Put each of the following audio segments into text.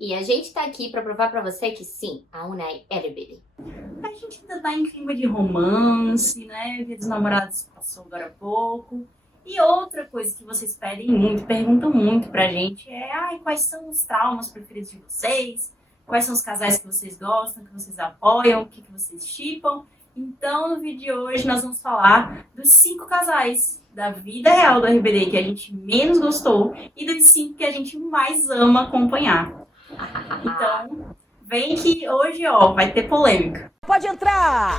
E a gente tá aqui pra provar pra você que sim, a Unai é RBD. A gente ainda tá em clima de romance, né? Dia dos Namorados passou agora há pouco. E outra coisa que vocês pedem muito, perguntam muito pra gente é quais são os traumas preferidos de vocês? Quais são os casais que vocês gostam, que vocês apoiam, o que vocês shippam? Então, no vídeo de hoje, nós vamos falar dos 5 casais da vida real do RBD que a gente menos gostou e dos 5 que a gente mais ama acompanhar. Então, vem que hoje, vai ter polêmica. Pode entrar!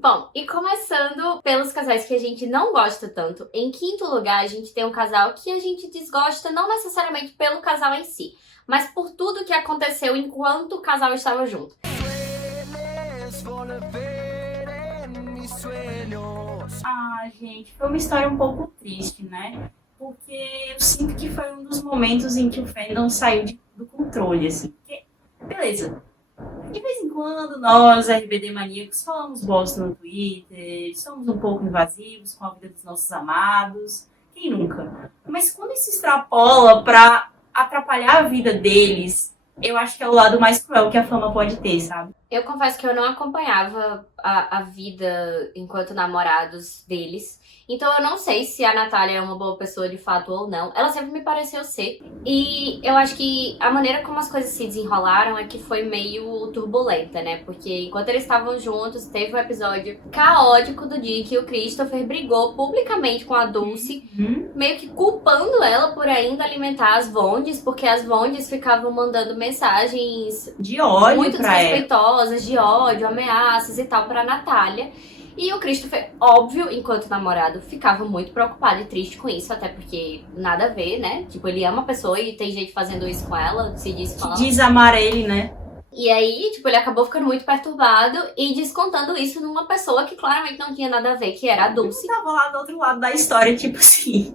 Bom, e começando pelos casais que a gente não gosta tanto, em quinto lugar a gente tem um casal que a gente desgosta não necessariamente pelo casal em si, mas por tudo que aconteceu enquanto o casal estava junto. Gente, foi uma história um pouco triste, né? Porque eu sinto que foi um dos momentos em que o fandom saiu do controle, assim. Porque, beleza, de vez em quando nós, RBD maníacos, falamos bosta no Twitter, somos um pouco invasivos com a vida dos nossos amados, quem nunca? Mas quando isso extrapola pra atrapalhar a vida deles, eu acho que é o lado mais cruel que a fama pode ter, sabe? Eu confesso que eu não acompanhava a vida enquanto namorados deles. Então eu não sei se a Natália é uma boa pessoa de fato ou não. Ela sempre me pareceu ser. E eu acho que a maneira como as coisas se desenrolaram é que foi meio turbulenta, né? Porque enquanto eles estavam juntos, teve um episódio caótico do dia que o Christopher brigou publicamente com a Dulce, meio que culpando ela por ainda alimentar as Vondes, porque as Vondes ficavam mandando mensagens de ódio muito pra desrespeitosas, de ódio, ameaças e tal pra Natália. E o Christopher, óbvio, enquanto namorado, ficava muito preocupado e triste com isso, até porque nada a ver, né? Tipo, ele ama a pessoa e tem gente fazendo isso com ela, se diz falando. Diz amar ele, né? E aí, tipo, ele acabou ficando muito perturbado e descontando isso numa pessoa que claramente não tinha nada a ver, que era a Dulce. Eu tava lá do outro lado da história, tipo assim.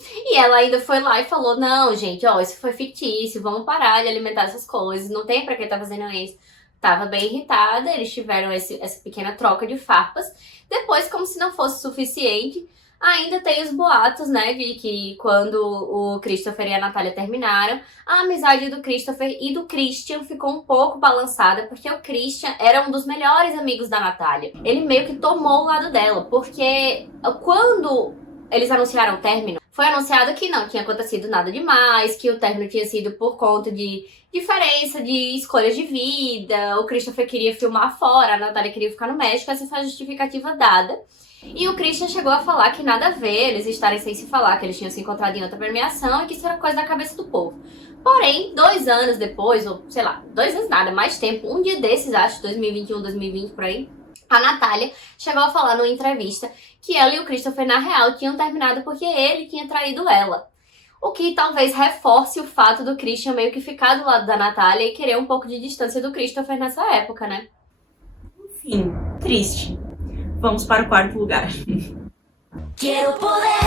E ela ainda foi lá e falou, não, gente, isso foi fictício, vamos parar de alimentar essas coisas, não tem pra que tá fazendo isso. Tava bem irritada, eles tiveram essa pequena troca de farpas. Depois, como se não fosse suficiente, ainda tem os boatos, né, de que quando o Christopher e a Natália terminaram, a amizade do Christopher e do Christian ficou um pouco balançada, porque o Christian era um dos melhores amigos da Natália. Ele meio que tomou o lado dela, porque quando eles anunciaram o término, foi anunciado que não tinha acontecido nada demais, que o término tinha sido por conta de diferença de escolhas de vida, o Christopher queria filmar fora, a Natália queria ficar no México, essa foi a justificativa dada. E o Christian chegou a falar que nada a ver eles estarem sem se falar, que eles tinham se encontrado em outra premiação e que isso era coisa da cabeça do povo. Porém, 2 anos depois, ou sei lá, 2 anos nada, mais tempo, um dia desses, acho, 2021, 2020, por aí, a Natália chegou a falar numa entrevista que ela e o Christopher, na real, tinham terminado porque ele tinha traído ela. O que talvez reforce o fato do Christian meio que ficar do lado da Natália e querer um pouco de distância do Christopher nessa época, né? Enfim, triste. Vamos para o 4º lugar. Quero poder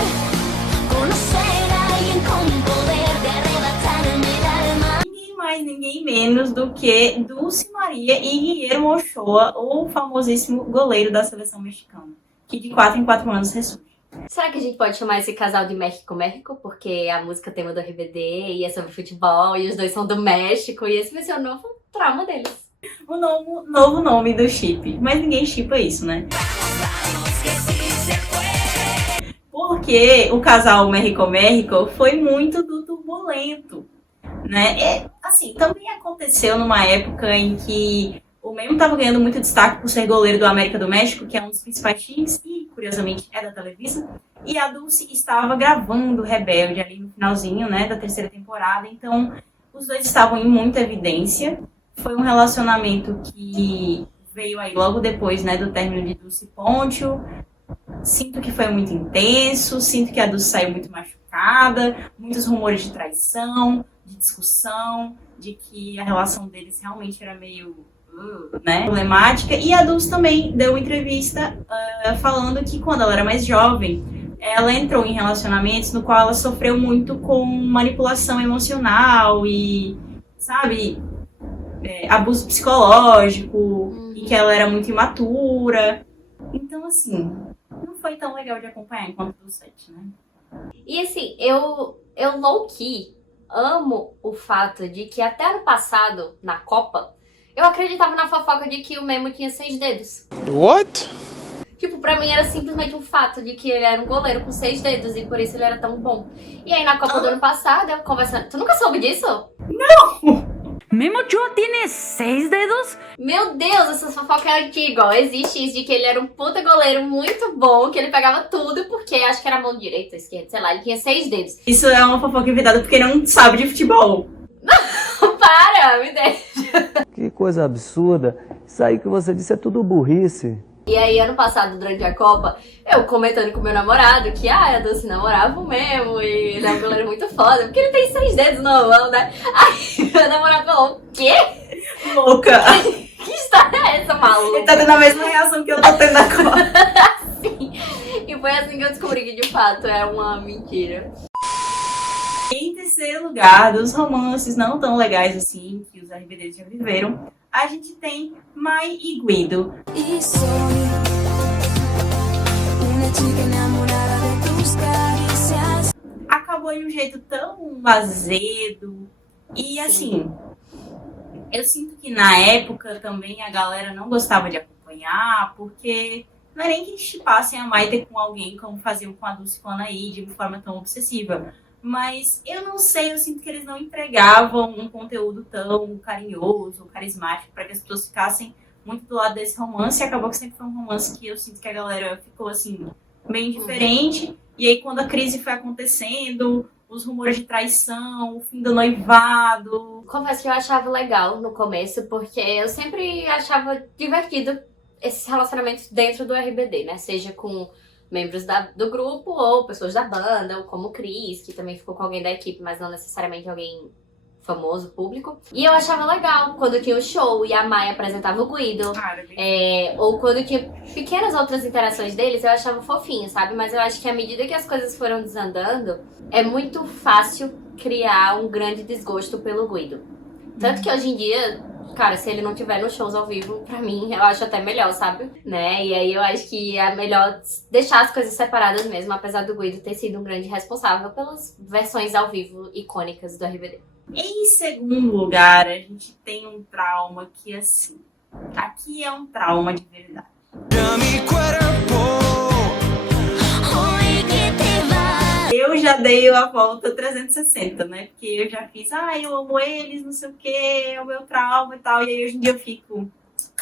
conhecer alguém com poder de arrebatar-me da alma. Ninguém mais, ninguém menos do que Dulce Maria e Guillermo Ochoa, o famosíssimo goleiro da seleção mexicana, que de 4 em 4 anos ressurge. Será que a gente pode chamar esse casal de México? Porque a música tema do RBD e é sobre futebol e os dois são do México e esse vai ser o novo trauma deles. O novo nome do chip. Mas ninguém shippa isso, né? Porque o casal México foi muito do turbulento, né? Assim, também aconteceu numa época em que o Memo estava ganhando muito destaque por ser goleiro do América do México, que é um dos principais times, e curiosamente é da Televisa. E a Dulce estava gravando Rebelde ali no finalzinho, né, da 3ª temporada. Então, os dois estavam em muita evidência. Foi um relacionamento que veio aí logo depois, né, do término de Dulce e Poncho. Sinto que foi muito intenso, sinto que a Dulce saiu muito machucada, muitos rumores de traição, de discussão, de que a relação deles realmente era meio né, problemática. E a Dulce também deu uma entrevista falando que quando ela era mais jovem, ela entrou em relacionamentos no qual ela sofreu muito com manipulação emocional e, sabe, abuso psicológico, e que ela era muito imatura. Então, assim, não foi tão legal de acompanhar enquanto do set, né? E assim, eu low-key amo o fato de que até ano passado, na Copa, eu acreditava na fofoca de que o Memo tinha 6 dedos. What? Tipo, pra mim era simplesmente um fato de que ele era um goleiro com 6 dedos e por isso ele era tão bom. E aí na Copa do ano passado, eu conversando... Tu nunca soube disso? ¿Memo Ochoa tiene 6 dedos? Meu Deus, essa fofoca é antiga, ó. Existe isso de que ele era um puta goleiro muito bom, que ele pegava tudo porque acho que era mão direita, esquerda, sei lá, ele tinha 6 dedos. Isso é uma fofoca inventada porque não sabe de futebol. Para, me deixa. Que coisa absurda. Isso aí que você disse é tudo burrice. E aí, ano passado, durante a Copa, eu comentando com meu namorado que, a Dulce namorava o Memo e ele é um goleiro muito foda, porque ele tem 6 dedos na mão, né? Aí meu namorado falou, o quê? Louca. Que história é essa, maluca? Ele tá tendo a mesma reação que eu tô tendo agora. Sim. E foi assim que eu descobri que, de fato, é uma mentira. Em terceiro lugar, dos romances não tão legais assim, que os RBDs já viveram, a gente tem Mai e Guido. Y soy una chica enamorada de tus caricias. Acabou de um jeito tão azedo. E assim, eu sinto que na época também a galera não gostava de acompanhar, porque não é nem que chipassem a Maite com alguém como faziam com a Dulce e com a Anaí, de forma tão obsessiva. Mas eu não sei, eu sinto que eles não entregavam um conteúdo tão carinhoso, carismático, para que as pessoas ficassem muito do lado desse romance. E acabou que sempre foi um romance que eu sinto que a galera ficou assim, bem indiferente. E aí quando a crise foi acontecendo, os rumores de traição, o fim do noivado. Confesso que eu achava legal no começo, porque eu sempre achava divertido esses relacionamentos dentro do RBD, né? Seja com membros do grupo ou pessoas da banda, ou como o Cris, que também ficou com alguém da equipe, mas não necessariamente alguém famoso, público. E eu achava legal quando tinha o show e a Mai apresentava o Guido. Ou quando tinha pequenas outras interações deles, eu achava fofinho, sabe? Mas eu acho que à medida que as coisas foram desandando, é muito fácil criar um grande desgosto pelo Guido. Tanto que hoje em dia, cara, se ele não tiver nos shows ao vivo, pra mim, eu acho até melhor, sabe? Né? E aí eu acho que é melhor deixar as coisas separadas mesmo, apesar do Guido ter sido um grande responsável pelas versões ao vivo icônicas do RBD. Em segundo lugar, a gente tem um trauma que, assim, aqui é um trauma de verdade. Hoy que te vas. Eu já dei a volta 360, né? Porque eu já fiz, eu amo eles, não sei o quê, é o meu trauma e tal. E aí hoje em dia eu fico,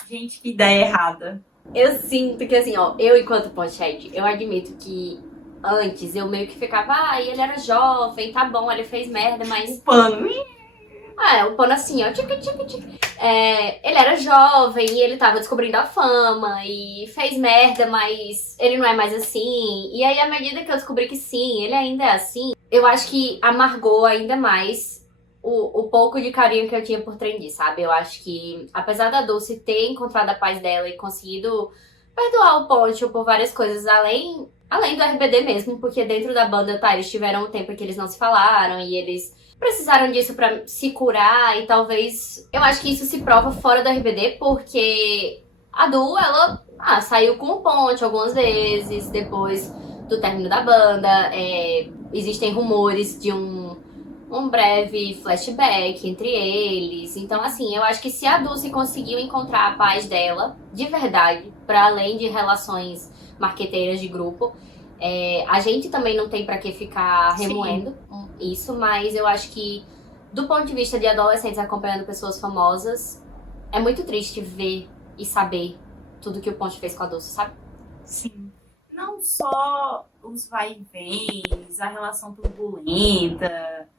gente, que ideia errada. Eu sinto que, assim, ó, eu enquanto Ponchete, eu admito que antes eu meio que ficava, ele era jovem, tá bom, ele fez merda, mas... O pano. o pano assim, ó, tica. Ele era jovem e ele tava descobrindo a fama e fez merda, mas ele não é mais assim. E aí, à medida que eu descobri que sim, ele ainda é assim, eu acho que amargou ainda mais o pouco de carinho que eu tinha por Trendy, sabe? Eu acho que, apesar da Dulce ter encontrado a paz dela e conseguido perdoar o Poncho por várias coisas, além do RBD mesmo, porque dentro da banda, eles tiveram um tempo que eles não se falaram e eles precisaram disso pra se curar e talvez... Eu acho que isso se prova fora do RBD, porque a Du, ela saiu com o Ponte algumas vezes, depois do término da banda. Existem rumores de um breve flashback entre eles. Então, assim, eu acho que se a Dulce conseguiu encontrar a paz dela, de verdade, pra além de relações marqueteiras de grupo, a gente também não tem pra que ficar remoendo isso, mas eu acho que, do ponto de vista de adolescentes acompanhando pessoas famosas, é muito triste ver e saber tudo que o Ponte fez com a Dulce, sabe? Sim. Não só os vai e vens, a relação turbulenta,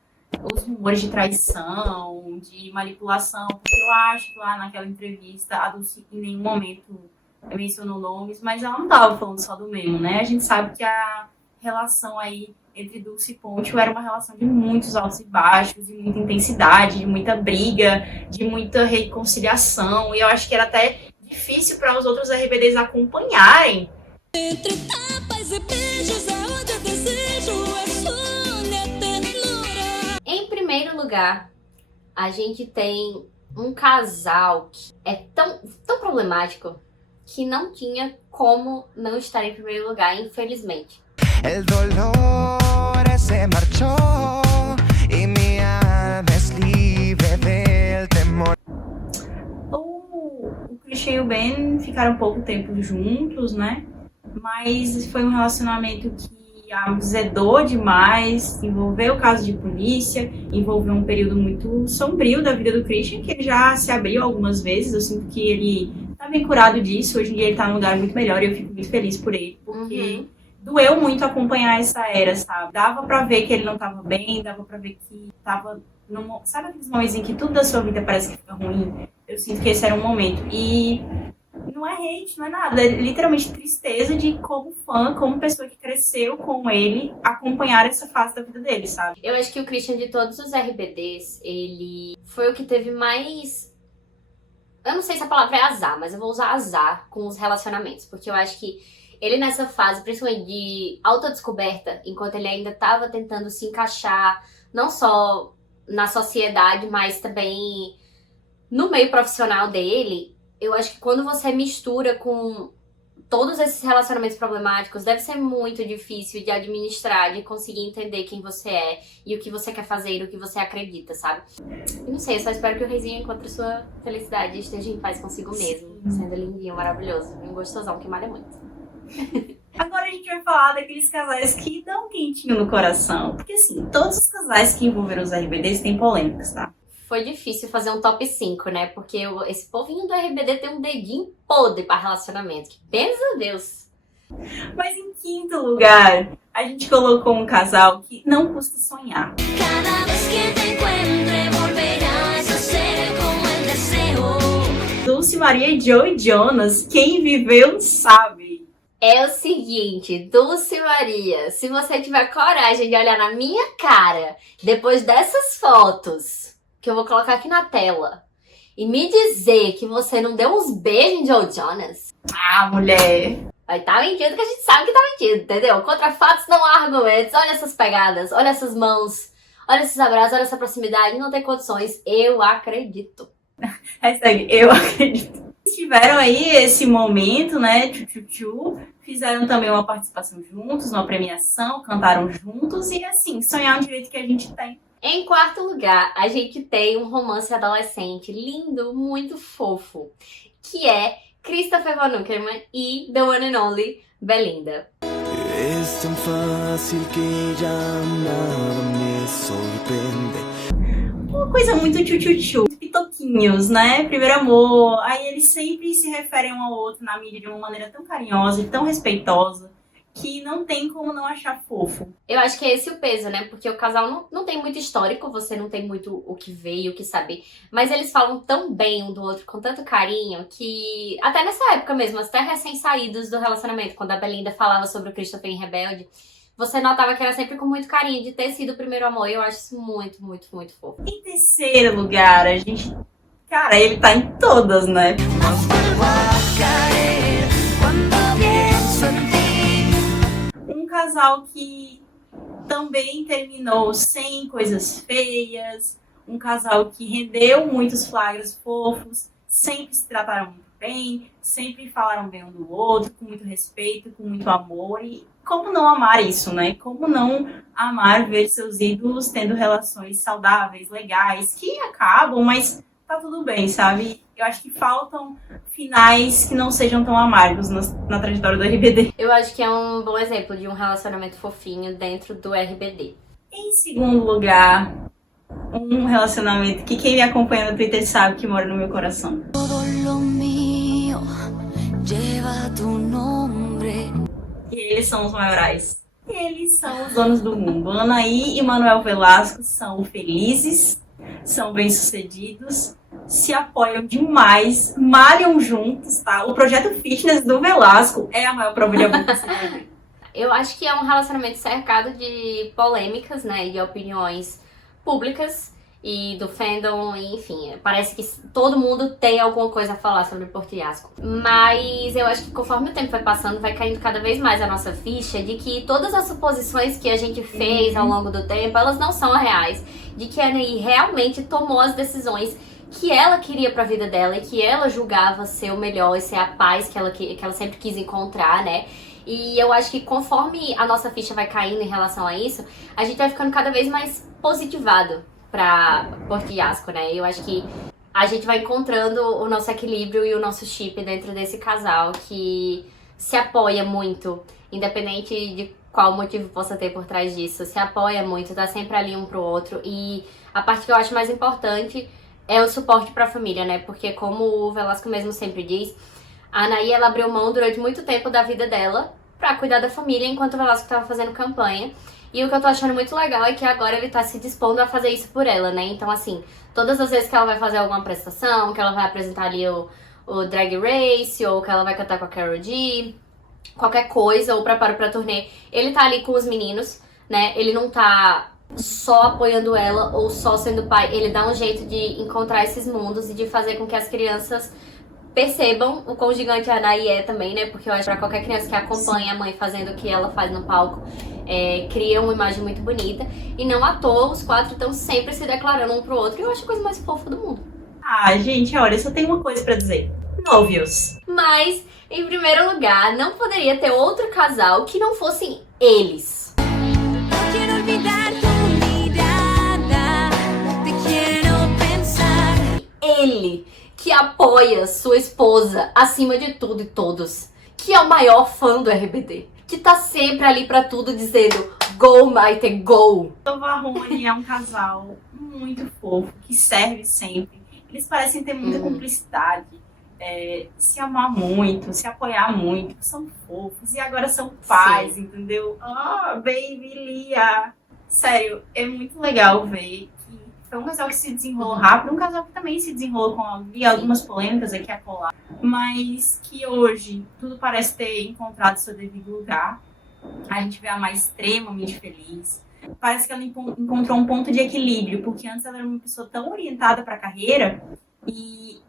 os rumores de traição, de manipulação, porque eu acho que lá naquela entrevista a Dulce em nenhum momento mencionou nomes, mas ela não estava falando só do Memo, né? A gente sabe que a relação aí entre Dulce e Ponte era uma relação de muitos altos e baixos, de muita intensidade, de muita briga, de muita reconciliação, e eu acho que era até difícil para os outros RBDs acompanharem. Entre tapas e beijos, aonde eu desejo é sua ternura. Em primeiro lugar, a gente tem um casal que é tão problemático que não tinha como não estar em primeiro lugar, infelizmente. El dolor se marchó y mi alma es libre del temor. O Christian e o Ben ficaram pouco tempo juntos, né? Mas foi um relacionamento que azedou demais, envolveu casos de polícia, envolveu um período muito sombrio da vida do Christian, que ele já se abriu algumas vezes. Eu sinto que ele tá bem curado disso. Hoje em dia ele tá num lugar muito melhor e eu fico muito feliz por ele, porque doeu muito acompanhar essa era, sabe? Dava pra ver que ele não tava bem, dava pra ver que tava... Sabe aqueles momentos em que tudo da sua vida parece que fica ruim? Eu sinto que esse era um momento. E não é hate, não é nada. É literalmente tristeza de, como fã, como pessoa que cresceu com ele, acompanhar essa fase da vida dele, sabe? Eu acho que o Christian, de todos os RBDs, ele foi o que teve mais... Eu não sei se a palavra é azar, mas eu vou usar azar com os relacionamentos. Porque eu acho que ele nessa fase, principalmente de autodescoberta, enquanto ele ainda estava tentando se encaixar, não só na sociedade, mas também no meio profissional dele, eu acho que quando você mistura com todos esses relacionamentos problemáticos, deve ser muito difícil de administrar, de conseguir entender quem você é e o que você quer fazer e o que você acredita, sabe? Eu não sei, eu só espero que o Reizinho encontre sua felicidade e esteja em paz consigo mesmo, sendo lindinho, maravilhoso, um gostosão que malha muito. Agora a gente vai falar daqueles casais que dão um quentinho no coração. Porque, assim, todos os casais que envolveram os RBDs têm polêmicas, tá? Foi difícil fazer um top 5, né? Porque esse povinho do RBD tem um dedinho podre pra relacionamento. Que pensa Deus. Mas em quinto lugar, a gente colocou um casal que não custa sonhar. Cada vez que te encuentre volverás a ser como el deseo. Dulce Maria e Joey Jonas, quem viveu sabe. É o seguinte, Dulce Maria, se você tiver coragem de olhar na minha cara depois dessas fotos que eu vou colocar aqui na tela e me dizer que você não deu uns beijos em Joe Jonas, Ah, mulher. vai tá mentindo, que a gente sabe que tá mentindo, entendeu? Contra fatos não há argumentos. Olha essas pegadas, olha essas mãos, olha esses abraços, olha essa proximidade, não tem condições. Eu acredito. Hashtag eu acredito. Tiveram aí esse momento, né? Tchu-tchu-tchu. Fizeram também uma participação juntos, numa premiação, cantaram juntos e, assim, sonhar um direito que a gente tem. Em quarto lugar, a gente tem um romance adolescente lindo, muito fofo, que é Christopher Von Uckerman e The One and Only Belinda. Es tan fácil que ya nada me sorprende. Uma coisa muito tchu-tchu-tchu, pitoquinhos, né? Primeiro amor. Aí eles sempre se referem um ao outro na mídia de uma maneira tão carinhosa e tão respeitosa que não tem como não achar fofo. Eu acho que é esse o peso, né? Porque o casal não tem muito histórico, você não tem muito o que ver e o que saber. Mas eles falam tão bem um do outro, com tanto carinho, que até nessa época mesmo, até recém-saídos do relacionamento, quando a Belinda falava sobre o Christopher em Rebelde, você notava que era sempre com muito carinho de ter sido o primeiro amor. E eu acho isso muito, muito, muito fofo. Em terceiro lugar, a gente... Cara, ele tá em todas, né? Mas vuelvo a caer cuando pienso en ti. Um casal que também terminou sem coisas feias. Um casal que rendeu muitos flagras fofos. Sempre se trataram muito bem. Sempre falaram bem um do outro, com muito respeito, com muito amor. E como não amar isso, né? Como não amar ver seus ídolos tendo relações saudáveis, legais, que acabam, mas tá tudo bem, sabe? Eu acho que faltam finais que não sejam tão amargos na trajetória do RBD. Eu acho que é um bom exemplo de um relacionamento fofinho dentro do RBD. Em segundo lugar, um relacionamento que quem me acompanha no Twitter sabe que mora no meu coração. Todo lo mío lleva tu nombre. E eles são os maiorais. Eles são os donos do mundo. Anaí e Manuel Velasco são felizes, são bem-sucedidos, se apoiam demais, malham juntos, tá? O projeto fitness do Velasco é a maior prova de amor que você vai ver. Eu acho que é um relacionamento cercado de polêmicas, né? E de opiniões públicas e do fandom, enfim. Parece que todo mundo tem alguma coisa a falar sobre Porto Riasco. Mas eu acho que conforme o tempo vai passando, vai caindo cada vez mais a nossa ficha de que todas as suposições que a gente fez ao longo do tempo, elas não são reais. De que a Anaí realmente tomou as decisões que ela queria pra vida dela e que ela julgava ser o melhor e ser a paz que ela sempre quis encontrar, né? E eu acho que conforme a nossa ficha vai caindo em relação a isso, a gente vai ficando cada vez mais positivado pra Porto de Asco, né? Eu acho que a gente vai encontrando o nosso equilíbrio e o nosso chip dentro desse casal que se apoia muito, independente de qual motivo possa ter por trás disso, se apoia muito, tá sempre ali um pro outro. E a parte que eu acho mais importante é o suporte pra família, né? Porque como o Velasco mesmo sempre diz, a Anaí, ela abriu mão durante muito tempo da vida dela pra cuidar da família, enquanto o Velasco tava fazendo campanha. E o que eu tô achando muito legal é que agora ele tá se dispondo a fazer isso por ela, né? Então, assim, todas as vezes que ela vai fazer alguma prestação, que ela vai apresentar ali o Drag Race, ou que ela vai cantar com a Karol G, qualquer coisa, ou preparo pra turnê, ele tá ali com os meninos, né? Ele não tá só apoiando ela ou só sendo pai. Ele dá um jeito de encontrar esses mundos e de fazer com que as crianças percebam o quão gigante a Anaí é também, né? Porque eu acho que pra qualquer criança que acompanha a mãe fazendo o que ela faz no palco, cria uma imagem muito bonita. E não à toa, os quatro estão sempre se declarando um pro outro. E eu acho a coisa mais fofa do mundo. Ah, gente, olha, eu só tenho uma coisa pra dizer. Novios. Mas, em primeiro lugar, não poderia ter outro casal que não fossem eles. No quiero olvidar tu mirada, te quiero pensar. Ele, que apoia sua esposa acima de tudo e todos, que é o maior fã do RBD, que tá sempre ali pra tudo dizendo Go, Maite, go! Tova Rony é um casal muito fofo, que serve sempre. Eles parecem ter muita cumplicidade, se amar muito, se apoiar muito, são fofos e agora são pais, entendeu? Ah, baby Lia! Sério, é muito legal ver que foi um casal que se desenrolou rápido, um casal que também se desenrolou com algumas polêmicas aqui a colar, mas que hoje tudo parece ter encontrado seu devido lugar. A gente vê a mais extremamente feliz. Parece que ela encontrou um ponto de equilíbrio, porque antes ela era uma pessoa tão orientada para a carreira e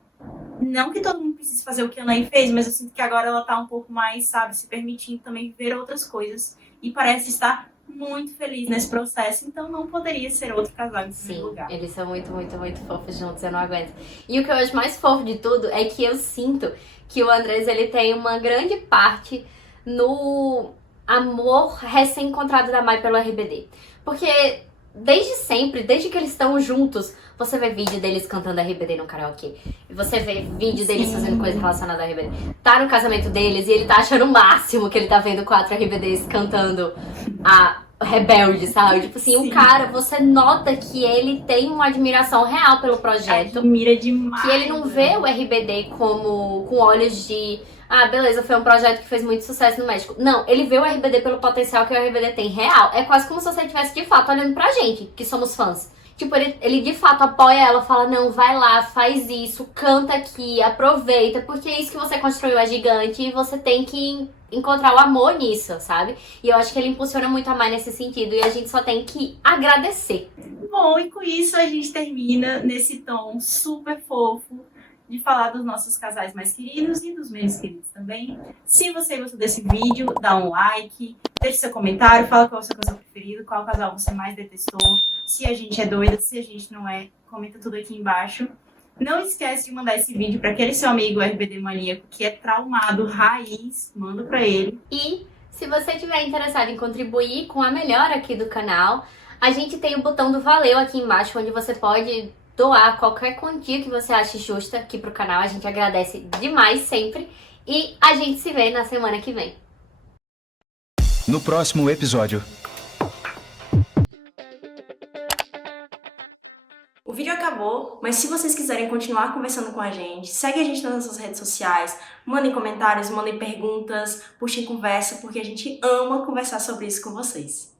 não que todo mundo precise fazer o que a Anaí fez, mas eu sinto que agora ela tá um pouco mais, sabe, se permitindo também ver outras coisas e parece estar muito feliz nesse processo, então não poderia ser outro casal em primeiro lugar. Sim, eles são muito, muito, muito fofos juntos, eu não aguento. E o que eu acho mais fofo de tudo é que eu sinto que o Andrés, ele tem uma grande parte no amor recém-encontrado da Mai pelo RBD. Porque desde sempre, desde que eles estão juntos, você vê vídeo deles cantando RBD no karaokê. E você vê vídeo deles fazendo coisa relacionada ao RBD. Tá no casamento deles e ele tá achando o máximo que ele tá vendo 4 RBDs cantando a Rebelde, sabe? Tipo assim, o cara, você nota que ele tem uma admiração real pelo projeto. Admira demais. Que ele não vê o RBD como com olhos de... Ah, beleza, foi um projeto que fez muito sucesso no México. Não, ele vê o RBD pelo potencial que o RBD tem real. É quase como se você estivesse de fato olhando pra gente, que somos fãs. Tipo, ele de fato apoia ela, fala, não, vai lá, faz isso, canta aqui, aproveita, porque é isso que você construiu é gigante e você tem que encontrar o amor nisso, sabe? E eu acho que ele impulsiona muito a Mai nesse sentido e a gente só tem que agradecer. Bom, e com isso a gente termina nesse tom super fofo de falar dos nossos casais mais queridos e dos menos queridos também. Se você gostou desse vídeo, dá um like, deixe seu comentário, fala qual é o seu casal preferido, qual casal você mais detestou, se a gente é doida, se a gente não é, comenta tudo aqui embaixo. Não esquece de mandar esse vídeo para aquele seu amigo RBD maníaco que é traumado, raiz, manda para ele. E se você estiver interessado em contribuir com a melhora aqui do canal, a gente tem o botão do Valeu aqui embaixo, onde você pode doar qualquer quantia que você ache justa aqui pro canal. A gente agradece demais sempre. E a gente se vê na semana que vem. No próximo episódio. O vídeo acabou, mas se vocês quiserem continuar conversando com a gente, segue a gente nas nossas redes sociais, mandem comentários, mandem perguntas, puxem conversa, porque a gente ama conversar sobre isso com vocês.